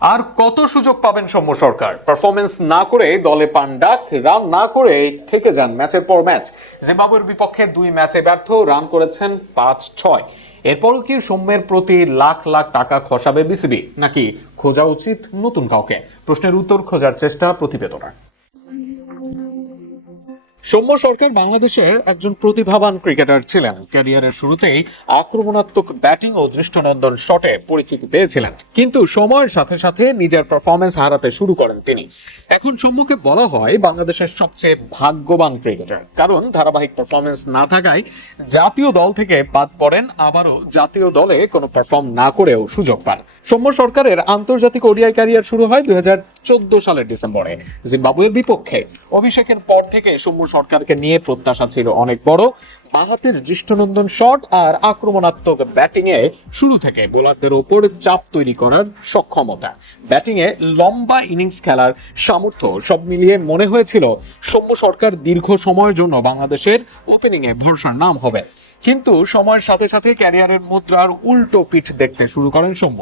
আর কত সুযোগ পাবেন সৌম্য সরকার? পারফরমেন্স না করে দলে পান ডাক, রান না করে থেকে যান ম্যাচের পর ম্যাচ। জিম্বাবুয়ের বিপক্ষে 2 ম্যাচে ব্যর্থ, রান করেছেন 5-6। এরপরও কি সৌম্যের প্রতি লাখ লাখ টাকা খসাবে বিসিবি, নাকি খোঁজা উচিত নতুন কাউকে? প্রশ্নের উত্তর খোঁজার চেষ্টা প্রতিবেদনা। সৌম্য সরকার বাংলাদেশের একজন প্রতিভাবান ক্রিকেটার ছিলেন। ক্যারিয়ারের শুরুতেই আক্রমণাত্মক ব্যাটিং ও দৃষ্টিনন্দন শটে পরিচিতি পেয়েছিলেন, কিন্তু সময়ের সাথে সাথে নিজের পারফরমেন্স হারাতে শুরু করেন তিনি। এখন সৌম্যকে বলা হয় বাংলাদেশের সবচেয়ে ভাগ্যবান ক্রিকেটার, কারণ ধারাবাহিক পারফরমেন্স না থাকায় জাতীয় দল থেকে বাদ পড়েন, আবারও জাতীয় দলে কোনো পারফর্ম না করেও সুযোগ পান। সৌম্য সরকারের আন্তর্জাতিক ওডিআই ক্যারিয়ার শুরু হয় 2014 সালের ডিসেম্বরে জিম্বাবুয়ের বিপক্ষে। অভিষেকের পর থেকে সৌম্য সরকারকে নিয়ে প্রত্যাশা ছিল অনেক বড়। বাঁহাতির দৃষ্টিনন্দন শট আর আক্রমণাত্মক ব্যাটিং এ শুরু থেকে বোলারদের ওপর চাপ তৈরি করার সক্ষমতা, ব্যাটিং এ লম্বা ইনিংস খেলার সামর্থ্য, সব মিলিয়ে মনে হয়েছিল সৌম্য সরকার দীর্ঘ সময়ের জন্য বাংলাদেশের ওপেনিং এ ভরসার নাম হবে। কিন্তু সময়ের সাথে সাথে ক্যারিয়ারের মুদ্রার উল্টো পিঠ দেখতে শুরু করেন সৌম্য।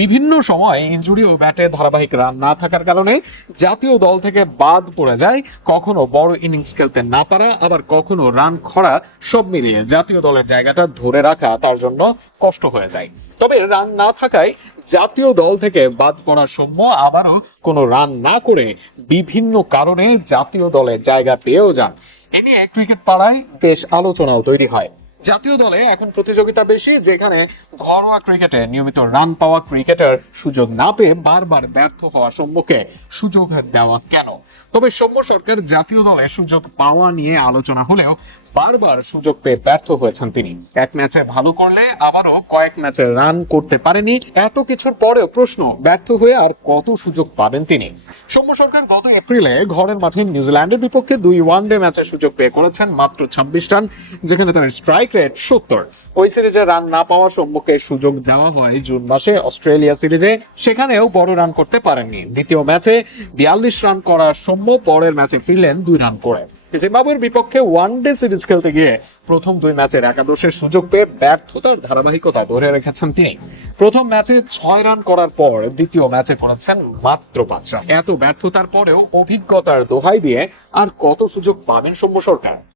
বিভিন্ন সময় ইনজুরি ও ব্যাটে ধারাবাহিক রান না থাকার কারণে জাতীয় দল থেকে বাদ পড়ে যায়। কখনো বড় ইনিংস খেলতে না পারা, আবার কখনো রান খরা, সব মিলিয়ে জাতীয় দলের জায়গাটা ধরে রাখা তার জন্য কষ্ট হয়ে যায়। তবে রান না থাকায় জাতীয় দল থেকে বাদ পড়া সৌম্য আবারও কোনো রান না করে বিভিন্ন কারণে জাতীয় দলে জায়গা পেয়েও যান। এ নিয়ে ক্রিকেট পাড়ায় বেশ আলোচনাও তৈরি হয়। জাতীয় দলে এখন প্রতিযোগিতা বেশি, যেখানে ঘরোয়া ক্রিকেটে নিয়মিত রান পাওয়া ক্রিকেটার সুযোগ না পেয়ে বারবার ব্যর্থ হওয়া সৌম্যকে সুযোগ দেওয়া কেন? তবে সৌম্য সরকার জাতীয় দলে সুযোগ পাওয়া নিয়ে আলোচনা হলেও বারবার সুযোগ পেয়ে ব্যর্থ হয়েছেন তিনি। এক ম্যাচে ভালো করলে আবারও কয়েক ম্যাচে রান করতে পারেনি। এত কিছুর পরেও প্রশ্ন, ব্যর্থ হয়ে আর কত সুযোগ পাবেন তিনি? সৌম্য সরকার গত এপ্রিলে ঘরের মাঠে নিউজিল্যান্ডের বিপক্ষে 2 ওয়ানডে ম্যাচে সুযোগ পেয়ে করেছেন মাত্র 26 রান, যেখানে তার স্ট্রাইক রেট 70। ওই সিরিজে রান না পাওয়া সৌম্যকে সুযোগ দেওয়া হয় জুন মাসে অস্ট্রেলিয়া সিরিজে, সেখানেও বড় রান করতে পারেননি। দ্বিতীয় ম্যাচে 42 রান করা সৌম্য পরের ম্যাচে ফিরলেন 2 রান করে। জিম্বাবুয়ের বিপক্ষে ওয়ানডে সিরিজ খেলতে গিয়ে প্রথম 2 ম্যাচের একাদশের সুযোগ পেয়ে ব্যর্থতার ধারাবাহিকতা ধরে রেখেছেন তিনি। প্রথম ম্যাচে 6 রান করার পর দ্বিতীয় ম্যাচে করেছেন মাত্র 5 রান। এত ব্যর্থতার পরেও অভিজ্ঞতার দোহাই দিয়ে আর কত সুযোগ পাবেন সৌম্য সরকার?